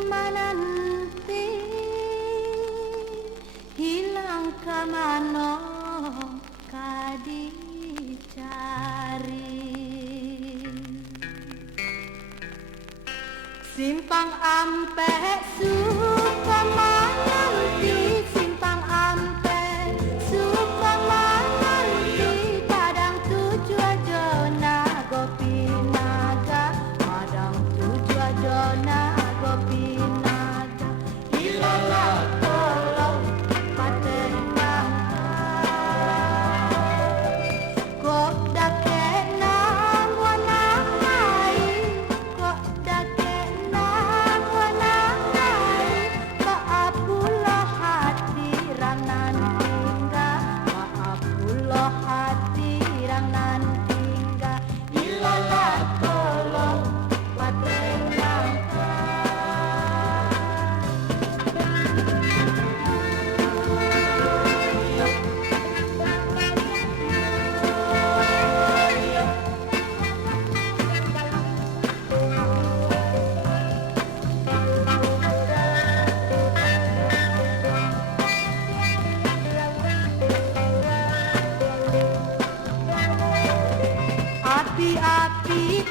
lama nanti hilang kamano kadicari simpang ampe sukamananti simpang ampe sukamananti padang tujuh jona gopi naga padang tujuh jona gopi naga ilala tolong patenang kok dake nang wanang ai kok dake nang wanang ai maapuloh hati rang nan tingga maapuloh hati rang nan tingga ilala tolong patenang api-api